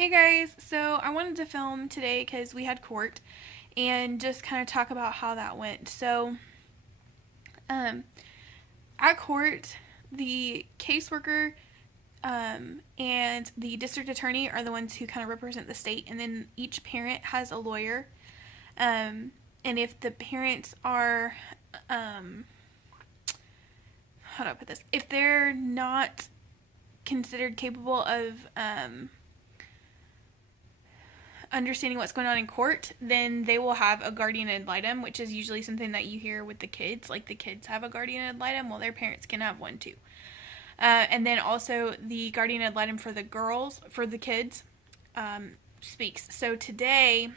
Hey guys, so I wanted to film today because we had court and just kind of talk about how that went. Um, at court, the caseworker and the district attorney are the ones who kind of represent the state, and then each parent has a lawyer. And if the parents are, how do I put this? If they're not considered capable of understanding what's going on in court, then they will have a guardian ad litem, which is usually something that you hear with the kids. Like the kids have a guardian ad litem, well, their parents can have one too. And then also the guardian ad litem for the girls, for the kids, speaks. So today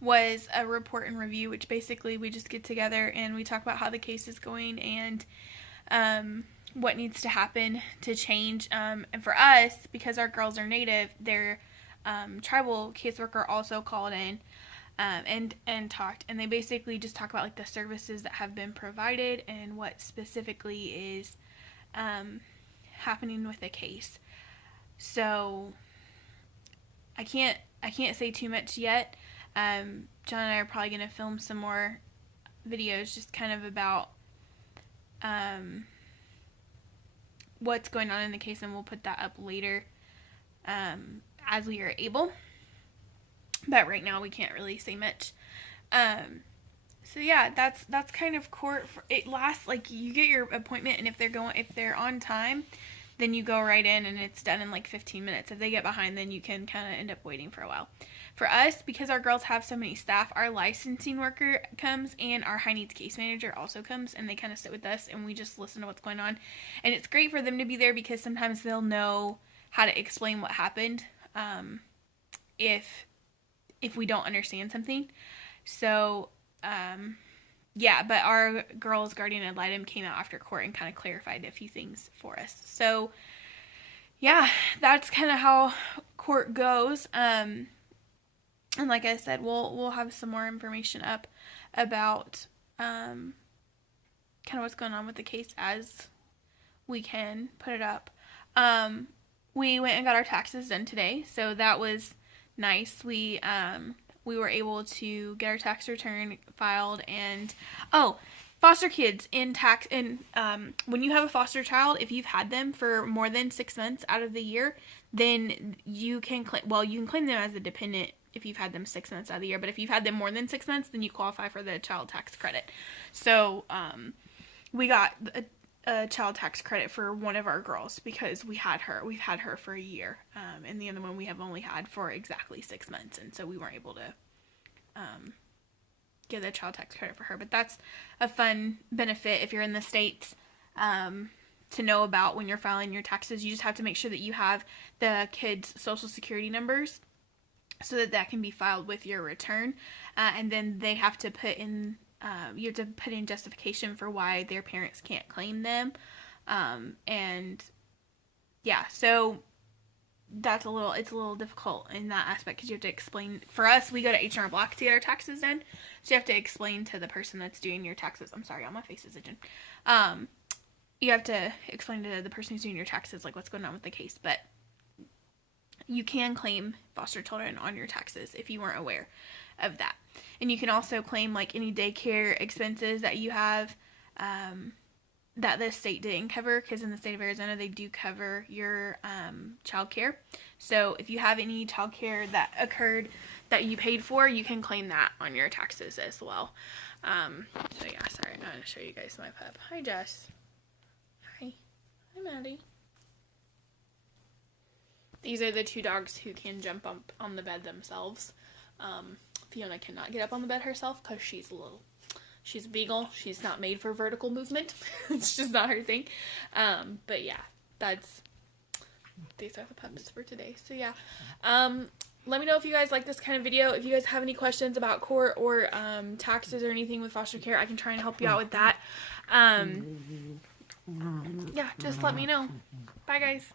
was a report and review, which basically we just get together and we talk about how the case is going and what needs to happen to change. And for us, because our girls are Native, they're tribal caseworker also called in and talked, and they basically just talk about like the services that have been provided and what specifically is happening with the case. So I can't say too much yet. John and I are probably going to film some more videos just kind of about what's going on in the case, and we'll put that up later as we are able, but right now we can't really say much. So yeah, that's kind of court. It lasts, like, you get your appointment, and if they're on time, then you go right in and it's done in like 15 minutes. If they get behind, then you can kind of end up waiting for a while. For us, because our girls have so many staff, our licensing worker comes and our high needs case manager also comes, and they kind of sit with us and we just listen to what's going on. And it's great for them to be there because sometimes they'll know how to explain what happened if we don't understand something. So yeah, but our girls guardian ad litem came out after court and kind of clarified a few things for us. So yeah, that's kind of how court goes. And like I said, we'll have some more information up about kind of what's going on with the case as we can put it up. We went and got our taxes done today, so that was nice. We were able to get our tax return filed, and foster kids when you have a foster child, if you've had them for more than 6 months out of the year, then you can claim them as a dependent if you've had them 6 months out of the year. But if you've had them more than 6 months, then you qualify for the child tax credit. So we got a child tax credit for one of our girls because we've had her for a year, and the other one we have only had for exactly 6 months, and so we weren't able to get the child tax credit for her. But that's a fun benefit if you're in the States to know about when you're filing your taxes. You just have to make sure that you have the kids' social security numbers so that can be filed with your return, and then they have to put in you have to put in justification for why their parents can't claim them. And yeah, so it's a little difficult in that aspect because you have to explain. For us, we go to H&R Block to get our taxes done, so you have to explain to the person that's doing your taxes. I'm sorry, all my face is itching. You have to explain to the person who's doing your taxes like what's going on with the case, but you can claim foster children on your taxes if you weren't aware of that. And you can also claim like any daycare expenses that you have that the state didn't cover, because in the state of Arizona they do cover your child care. So if you have any child care that occurred that you paid for, you can claim that on your taxes as well. So yeah, sorry, I'm going to show you guys my pup. Hi, Jess. Hi. Hi, Maddie. These are the two dogs who can jump up on the bed themselves. Fiona cannot get up on the bed herself because she's a beagle. She's not made for vertical movement. It's just not her thing. But yeah, these are the pups for today. So yeah, let me know if you guys like this kind of video. If you guys have any questions about court or taxes or anything with foster care, I can try and help you out with that. Yeah, just let me know. Bye, guys.